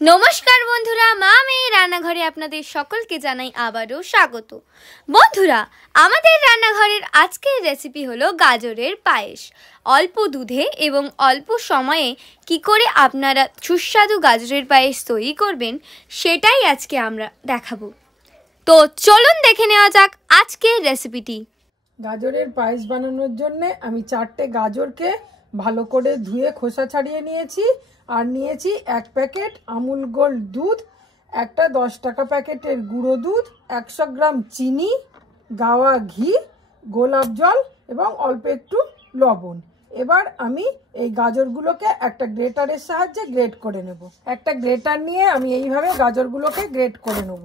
নমস্কার বন্ধুরা, মা মেয়ে রান্নাঘরে আপনাদের সকলকে জানাই আবারও স্বাগত। বন্ধুরা, আমাদের রান্নাঘরের আজকের রেসিপি হলো গাজরের পায়েস। অল্প দুধে এবং অল্প সময়ে কি করে আপনারা সুস্বাদু গাজরের পায়েস তৈরি করবেন সেটাই আজকে আমরা দেখাবো। তো চলুন দেখে নেওয়া যাক আজকের রেসিপিটি। গাজরের পায়েস বানানোর জন্য আমি 4টে গাজরকে ভালো করে ধুয়ে খোসা ছাড়িয়ে নিয়েছি আর নিয়েছি 1 প্যাকেট আমুল গোল্ড দুধ, একটা 10 টাকা প্যাকেটের গুঁড়ো দুধ, 100 গ্রাম চিনি, গাওয়া ঘি, গোলাপ জল এবং অল্প একটু লবণ। এবার আমি এই গাজরগুলোকে একটা গ্রেটারের সাহায্যে গ্রেট করে নেব। একটা গ্রেটার নিয়ে আমি এইভাবে গাজরগুলোকে গ্রেট করে নেব।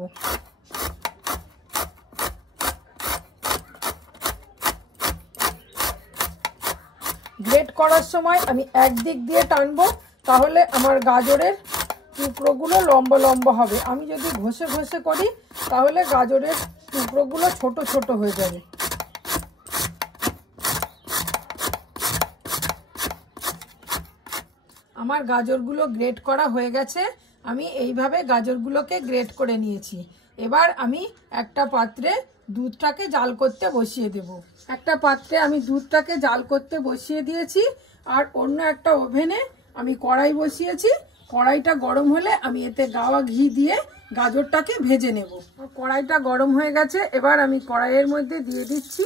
গ্রেট করার সময় আমি একদিক দিয়ে টানবো, তাহলে আমার গাজরের টুকরোগুলো লম্বা লম্বা হবে। আমি যদি ঘষে ঘষে করি তাহলে গাজরের টুকরোগুলো ছোট ছোট হয়ে যাবে। আমার গাজরগুলো গ্রেট করা হয়ে গেছে। আমি এইভাবে গাজরগুলোকে গ্রেট করে নিয়েছি। এবার আমি একটা পাত্রে দুধটাকে জাল করতে বসিয়ে দেব। একটা পাত্রে আমি দুধটাকে জাল করতে বসিয়ে দিয়েছি আর অন্য একটা ওভেনে আমি কড়াই বসিয়েছি। কড়াইটা গরম হলে আমি এতে গাওয়া ঘি দিয়ে গাজরটাকে ভেজে নেব। কড়াইটা গরম হয়ে গেছে। এবার আমি কড়াইয়ের মধ্যে দিয়ে দিচ্ছি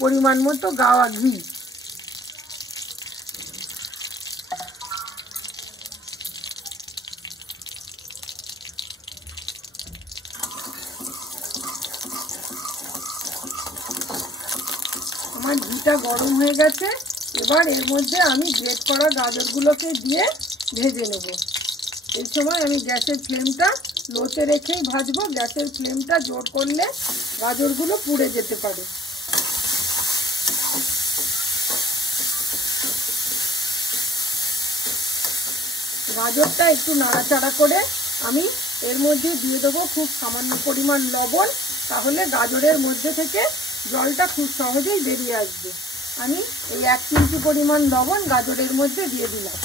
পরিমাণ মতো গাওয়া ঘি। আমার ঘিটা গরম হয়ে গেছে। এবার এর মধ্যে আমি গ্রেট করা গাজরগুলোকে দিয়ে ভেজে নেব। এই সময় আমি গ্যাসের ফ্লেমটা লোতে রেখেই ভাজবো। গ্যাসের ফ্লেমটা জোর করলে গাজরগুলো পুড়ে যেতে পারে। গাজরটা একটু নাড়াচাড়া করে আমি এর মধ্যে দিয়ে দেবো খুব সামান্য পরিমাণ লবণ, তাহলে গাজরের মধ্যে থেকে জলটা খুব সহজেই বেরিয়ে আসবে। আমি এই 1 চিমটি পরিমাণ লবণ গাজরের মধ্যে দিয়ে দিলাম।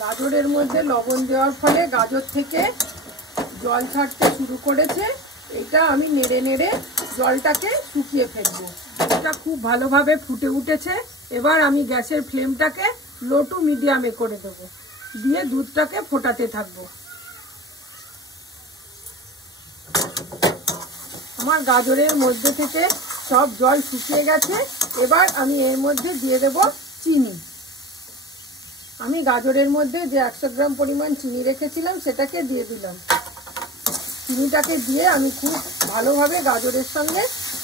গাজরের মধ্যে লবণ দেওয়ার ফলে গাজর থেকে জল ছাড়তে শুরু করেছে। এটা আমি নেড়ে নেড়ে জলটাকে শুকিয়ে ফেলবো। এটা খুব ভালোভাবে ফুটে উঠেছে। এবার আমি গ্যাসের ফ্লেমটাকে লো টু মিডিয়ামে করে দেবো, দিয়ে দুধটাকে ফোটাতে থাকবো। আমার গাজরের মধ্যে থেকে সব জল শুকিয়ে গেছে। এবার আমি এর মধ্যে দিয়ে দেব চিনি। আমি গাজরের মধ্যে যে 100 গ্রাম পরিমাণ চিনি রেখেছিলাম সেটাকে দিয়ে দিলাম। চিনিটাকে দিয়ে আমি খুব ভালোভাবে গাজরের সঙ্গে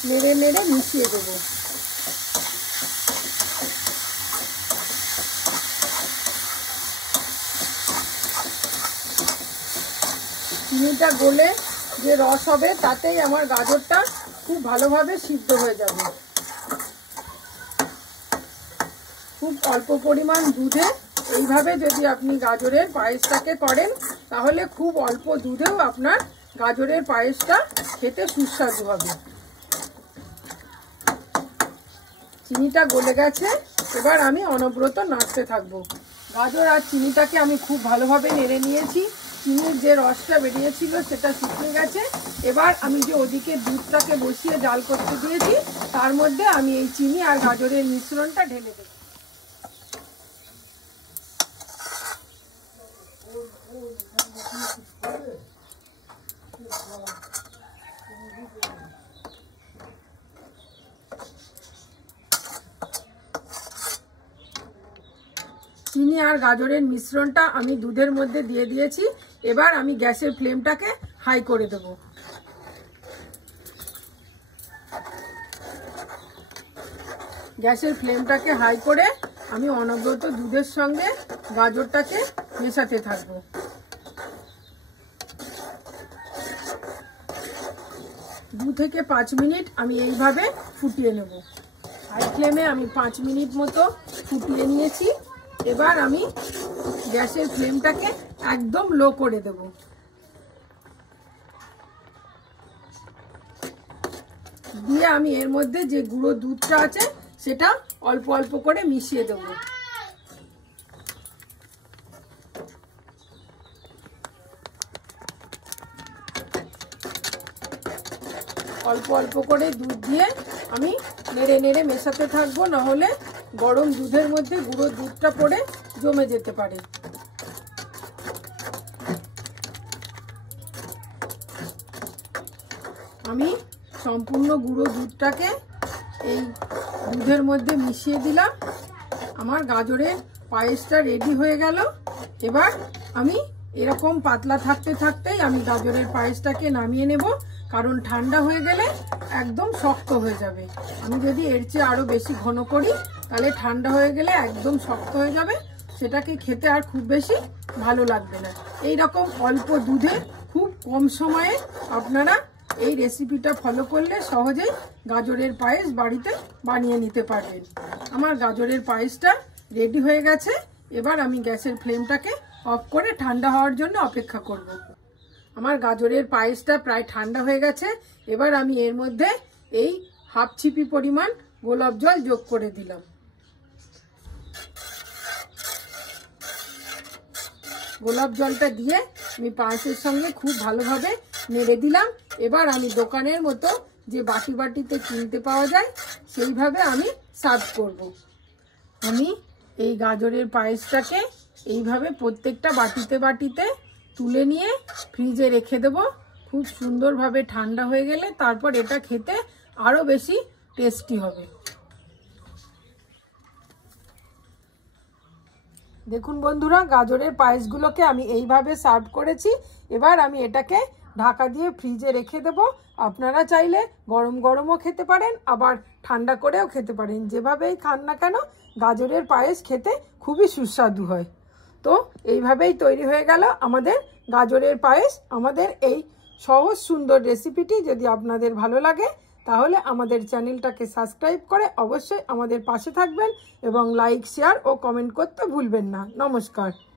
নেড়ে নেড়ে মিশিয়ে দেব। চিনিটা গলে যে রস হবে তাতেই আমার গাজরটা খুব ভালোভাবে সিদ্ধ হয়ে যাবে। খুব অল্প পরিমাণ দুধে এইভাবে যদি আপনি গাজরের পায়েসটাকে করেন তাহলে খুব অল্প দুধেও আপনার গাজরের পায়েসটা খেতে সুস্বাদু হবে। চিনিটা গলে গেছে। এবার আমি অনবরত নাড়তে থাকবো। গাজর আর চিনিটাকে আমি খুব ভালোভাবে নেড়ে নিয়েছি। চিনির যে রসটা বেরিয়েছিল সেটা শুকিয়ে গেছে। এবার আমি যে ওদিকে দুধটাকে বসিয়ে জাল করতে দিয়েছি তার মধ্যে আমি এই চিনি আর গাজরের মিশ্রণটা ঢেলে দেব। চিনি আর গাজরের মিশ্রণটা আমি দুধের মধ্যে দিয়ে দিয়েছি। এবার আমি গ্যাসের ফ্লেমটাকে হাই করে দেব। গ্যাসের ফ্লেমটাকে হাই করে আমি অনবরত দুধের সঙ্গে গাজরটাকে মেশাতে থাকবো। 2 থেকে 5 মিনিট আমি এইভাবে ফুটিয়ে নেব। হাই ফ্লেমে আমি 5 মিনিট মতো ফুটিয়ে নিয়েছি। এবার আমি গ্যাসের ফ্লেমটাকে একদম লো করে দেব। দিয়ে আমি এর মধ্যে যে গুঁড়ো দুধটা আছে সেটা অল্প অল্প করে মিশিয়ে দেব। অল্প অল্প করে দুধ দিয়ে আমি নেড়ে নেড়ে মেশাতে থাকবো, নাহলে গরম দুধের মধ্যে গুঁড়ো দুধটা পড়ে জমে যেতে পারে। আমি সম্পূর্ণ গুঁড়ো দুধটাকে এই দুধের মধ্যে মিশিয়ে দিলাম। আমার গাজরের পায়েসটা রেডি হয়ে গেল। এবার আমি এরকম পাতলা থাকতে থাকতেই আমি গাজরের পায়েসটাকে নামিয়ে নেব, কারণ ঠান্ডা হয়ে গেলে একদম শক্ত হয়ে যাবে। আমি যদি এর চেয়ে আরও বেশি ঘন করি তাহলে ঠান্ডা হয়ে গেলে একদম শক্ত হয়ে যাবে, সেটাকে খেতে আর খুব বেশি ভালো লাগবে না। এই রকম অল্প দুধে খুব কম সময়ে আপনারা এই রেসিপিটা ফলো করলে সহজেই গাজরের পায়েস বাড়িতে বানিয়ে নিতে পারবেন। আমার গাজরের পায়েসটা রেডি হয়ে গেছে। এবার আমি গ্যাসের ফ্লেমটাকে অফ করে ঠান্ডা হওয়ার জন্য অপেক্ষা করব। আমার গাজরের পায়েসটা প্রায় ঠান্ডা হয়ে গেছে। এবার আমি এর মধ্যে এই হাফ ছিপি পরিমাণ গোলাপ জল যোগ করে দিলাম। গোলাপ জলটা দিয়ে আমি পায়েসের সঙ্গে খুব ভালোভাবে নেড়ে দিলাম। এবার আমি দোকানের মতো যে বাটি বাটিতে কিনতে পাওয়া যায় সেইভাবে আমি সার্ভ করব। আমি এই গাজরের পায়েসটাকে এইভাবে প্রত্যেকটা বাটিতে বাটিতে তুলে নিয়ে ফ্রিজে রেখে দেব। খুব সুন্দরভাবে ঠান্ডা হয়ে গেলে তারপর এটা খেতে আরও বেশি টেস্টি হবে। দেখুন বন্ধুরা, গাজরের পায়েসগুলোকে আমি এইভাবে সার্ভ করেছি। এবার আমি এটাকে ঢাকা দিয়ে ফ্রিজে রেখে দেব। আপনারা চাইলে গরম গরমও খেতে পারেন, আবার ঠান্ডা করেও খেতে পারেন। যেভাবেই খান না কেন গাজরের পায়েস খেতে খুবই সুস্বাদু হয়। তো এইভাবেই তৈরি হয়ে গেল আমাদের গাজরের পায়েস। আমাদের এই সহজ সুন্দর রেসিপিটি যদি আপনাদের ভালো লাগে তাহলে আমাদের চ্যানেলটাকে সাবস্ক্রাইব করে অবশ্যই আমাদের পাশে থাকবেন এবং লাইক, শেয়ার ও কমেন্ট করতে ভুলবেন না। নমস্কার।